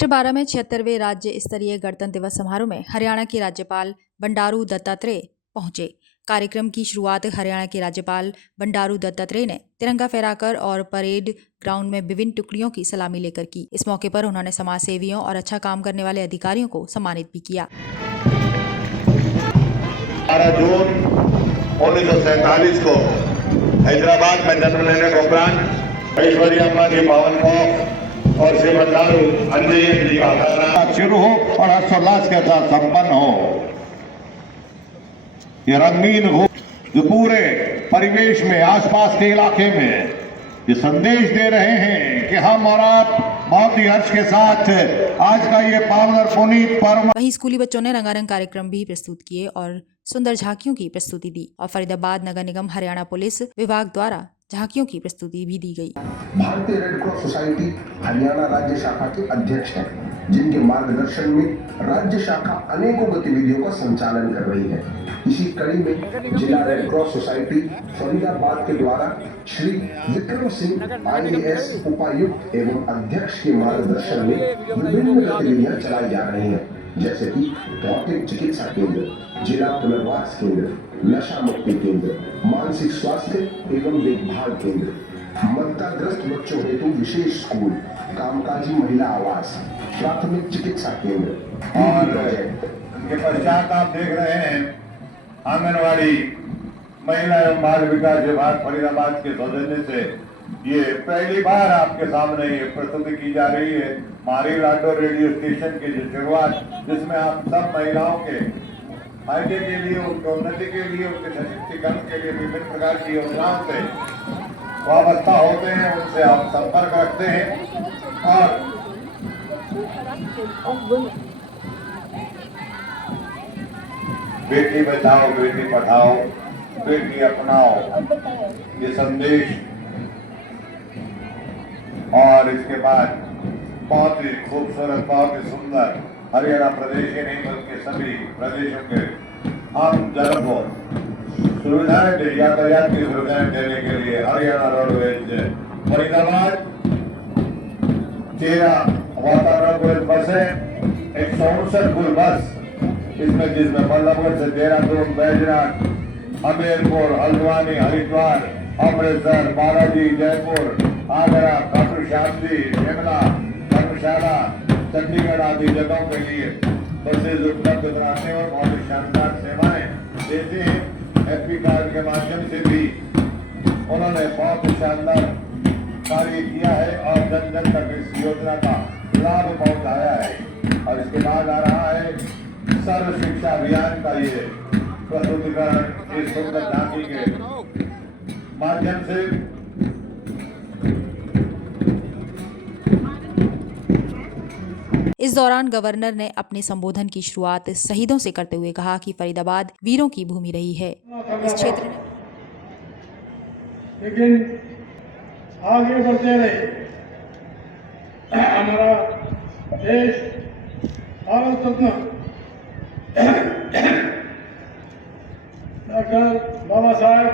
Sector 12 में 76वें राज्य स्तरीय गणतंत्र दिवस समारोह में हरियाणा के राज्यपाल बंडारू दत्तात्रेय पहुंचे। कार्यक्रम की शुरुआत हरियाणा के राज्यपाल बंडारू दत्तात्रेय ने तिरंगा फहराकर और परेड ग्राउंड में विभिन्न टुकड़ियों की सलामी लेकर की। इस मौके पर उन्होंने समाज सेवियों और अच्छा काम करने वाले अधिकारियों को सम्मानित भी किया। 12 जून 1947 को हैदराबाद में जन्म लेने के उपरांत ऐश्वर्य अम्मा की पावन को और श्री बंडारू अंजयन जी का कार्यक्रम शुरू हो और हर्षोल्लास के साथ संपन्न हो। ये रंगीन हो जो पूरे परिवेश में आसपास के इलाके में ये संदेश दे रहे हैं कि हम और आप बहुत ही हर्ष के साथ आज का ये पावन और पुनीत पर्व। वहीं स्कूली बच्चों ने रंगारंग कार्यक्रम भी प्रस्तुत किए और सुंदर झांकियों की प्रस्तुति दी और फरीदाबाद नगर निगम हरियाणा पुलिस विभाग द्वारा झांकियों की प्रस्तुति भी दी गई। भारतीय रेड क्रॉस सोसाइटी हरियाणा राज्य शाखा के अध्यक्ष हैं, जिनके मार्गदर्शन में राज्य शाखा अनेकों गतिविधियों का संचालन कर रही है। इसी कड़ी में जिला रेड क्रॉस सोसाइटी फरीदाबाद के द्वारा श्री विक्रम सिंह IAS उपायुक्त एवं अध्यक्ष के मार्गदर्शन में विभिन्न गतिविधियां चलाई जा रही हैं, जैसे कि भौतिक चिकित्सा केंद्र, जिला पुनर्वास केंद्र, नशा मुक्ति केंद्र, मानसिक स्वास्थ्य एवं देखभाल केंद्र, मतदाग्रस्त बच्चों हेतु विशेष स्कूल, कामकाजी महिला आवास, प्राथमिक चिकित्सा केंद्र और इनके पश्चात आप देख रहे हैं आंगनवाड़ी महिला एवं बाल विकास विभाग फरीदाबाद के सौजन्य से ये पहली बार आपके सामने ये प्रस्तुति की जा रही है। मारी लाडो रेडियो स्टेशन की जो शुरुआत, जिसमें आप सब महिलाओं के फायदे के लिए, उनके उन्नति के लिए, उनके सशक्तिकरण के लिए विभिन्न प्रकार की योजनाओं से वाबस्ता होते हैं, उनसे आप संपर्क रखते हैं और बेटी बचाओ बेटी पढ़ाओ बेटी अपनाओ ये संदेश और इसके बाद बहुत ही खूबसूरत, बहुत ही सुंदर हरियाणा प्रदेश ही नहीं बल्कि सभी प्रदेशों के आम जन को सुविधाएं, यातायात की सुविधाएं देने के लिए हरियाणा रोडवेज फरीदाबाद 13 वातावरण बसें, 159 कुल बस, जिसमें बल्लभगढ़ से देहरादून, बैजनाथ, हमीरपुर, हल्द्वानी, हरिद्वार, अमृतसर, बालाजी, जयपुर, आगरा, खाटू श्याम जी, शिमला, धर्मशाला, चंडीगढ़ आदि जगहों के लिए बसेज उपलब्ध कराने और बहुत ही शानदार सेवाएं देते हैं। हैप्पी कार्ड के माध्यम से भी उन्होंने बहुत ही शानदार कार्य किया है और जन जन तक इस योजना का लाभ पहुंचाया है। और इसके बाद आ रहा है सर्व शिक्षा अभियान का ये प्रस्तुतिकरण इस सुंदर झांकी के माध्यम से। इस दौरान गवर्नर ने अपने संबोधन की शुरुआत शहीदों से करते हुए कहा कि फरीदाबाद वीरों की भूमि रही है। इस क्षेत्र में लेकिन आगे बढ़ते रहे हमारा देश भारत रत्न डॉक्टर बाबा साहेब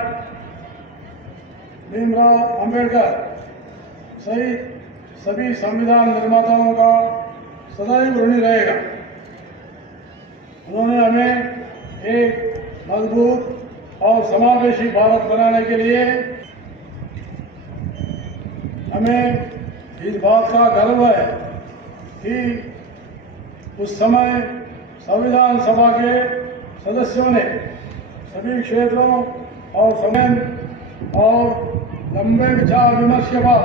भीमराव अंबेडकर सहित सभी संविधान निर्माताओं का सदैव ऋणी रहेगा। उन्होंने हमें एक मजबूत और समावेशी भारत बनाने के लिए हमें इस बात का गर्व है कि उस समय संविधान सभा के सदस्यों ने सभी क्षेत्रों और समय और लंबे विचार विमर्श के बाद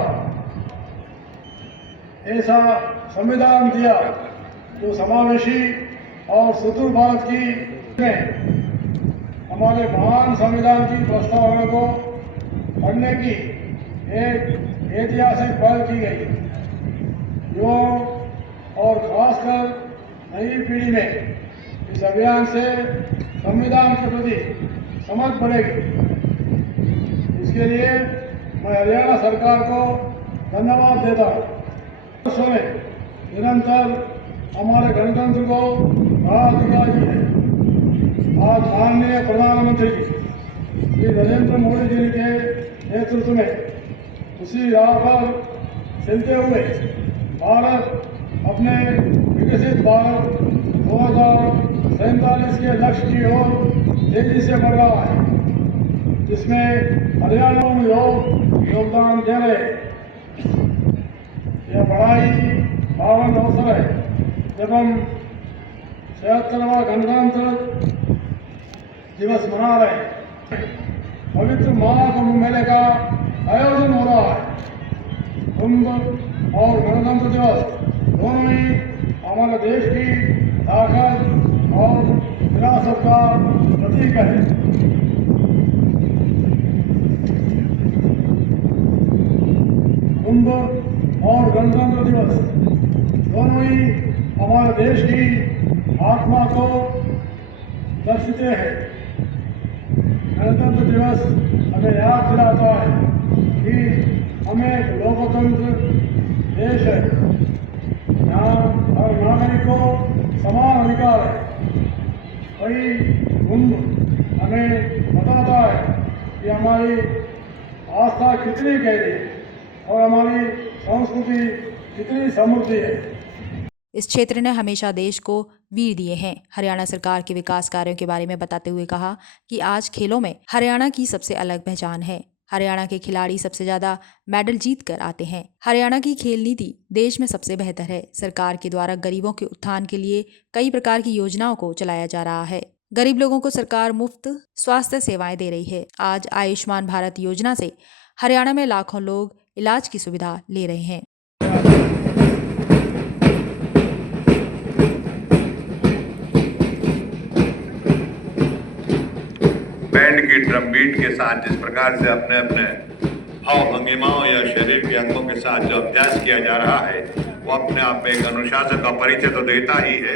ऐसा संविधान दिया जो समावेशी और सुदूर भारत की हमारे महान संविधान की प्रस्तावना को पढ़ने की एक ऐतिहासिक पहल की गई। युवाओं और खासकर नई पीढ़ी में इस अभियान से संविधान के प्रति समझ बढ़ेगी। इसके लिए मैं हरियाणा सरकार को धन्यवाद देता हूँ। निरंतर हमारे गणतंत्र को बड़ा अधिकार है। आज माननीय प्रधानमंत्री जी श्री नरेंद्र मोदी जी के नेतृत्व में उसी राह पर चलते हुए भारत अपने विकसित भारत 2047 के लक्ष्य की ओर तेजी से बढ़ रहा है, जिसमें हरियाणा में लोग योगदान दे रहे हैं। यह बड़ा ही पावन अवसर है जब हम 76वां गणतंत्र दिवस मना रहे हैं। पवित्र महाकुंभ मेले का आयोजन हो रहा है। कुंभ और गणतंत्र दिवस दोनों ही हमारे देश की ताकत और विरासत का प्रतीक है। कुंभ और गणतंत्र दिवस दोनों ही हमारे देश की आत्मा को दर्शाते हैं। गणतंत्र दिवस हमें याद दिलाता है कि हमें एक लोकतंत्र देश है, यहाँ हर नागरिक को समान अधिकार है। वही कुंभ हमें बताता है कि हमारी आस्था कितनी गहरी है और हमारी संस्कृति कितनी समृद्धि है। इस क्षेत्र ने हमेशा देश को वीर दिए हैं। हरियाणा सरकार के विकास कार्यों के बारे में बताते हुए कहा कि आज खेलों में हरियाणा की सबसे अलग पहचान है। हरियाणा के खिलाड़ी सबसे ज्यादा मेडल जीत कर आते हैं। हरियाणा की खेल नीति देश में सबसे बेहतर है। सरकार के द्वारा गरीबों के उत्थान के लिए कई प्रकार की योजनाओं को चलाया जा रहा है। गरीब लोगों को सरकार मुफ्त स्वास्थ्य सेवाएं दे रही है। आज आयुष्मान भारत योजना से हरियाणा में लाखों लोग इलाज की सुविधा ले रहे हैं। बैंड की ड्रम बीट के साथ जिस प्रकार से अपने अपने भाव भंगिमाओं या शरीर के अंगों के साथ जो अभ्यास किया जा रहा है, वो अपने आप में एक अनुशासन का परिचय तो देता ही है।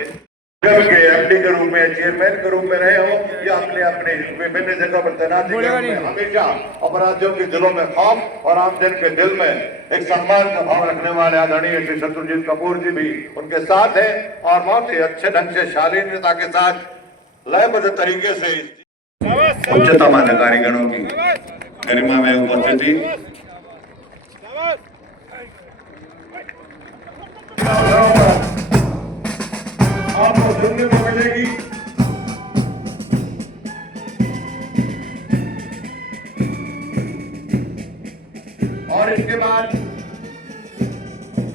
जब के एमडी के रूप में, चेयरमैन के रूप में रहे हो या अपने अपने विभिन्न जगह पर तैनाती के रूप में, हमेशा अपराधियों के दिलों में खौफ और आमजन के दिल में एक सम्मान का भाव रखने वाले आदरणीय श्री शत्रुजीत कपूर जी भी उनके साथ है और बहुत ही अच्छे ढंग से शालीनता के साथ लयबद्ध तरीके से उच्चतम अधिकारीगणों की गरिमा में उपस्थिति। आपको सुनने को मिलेगी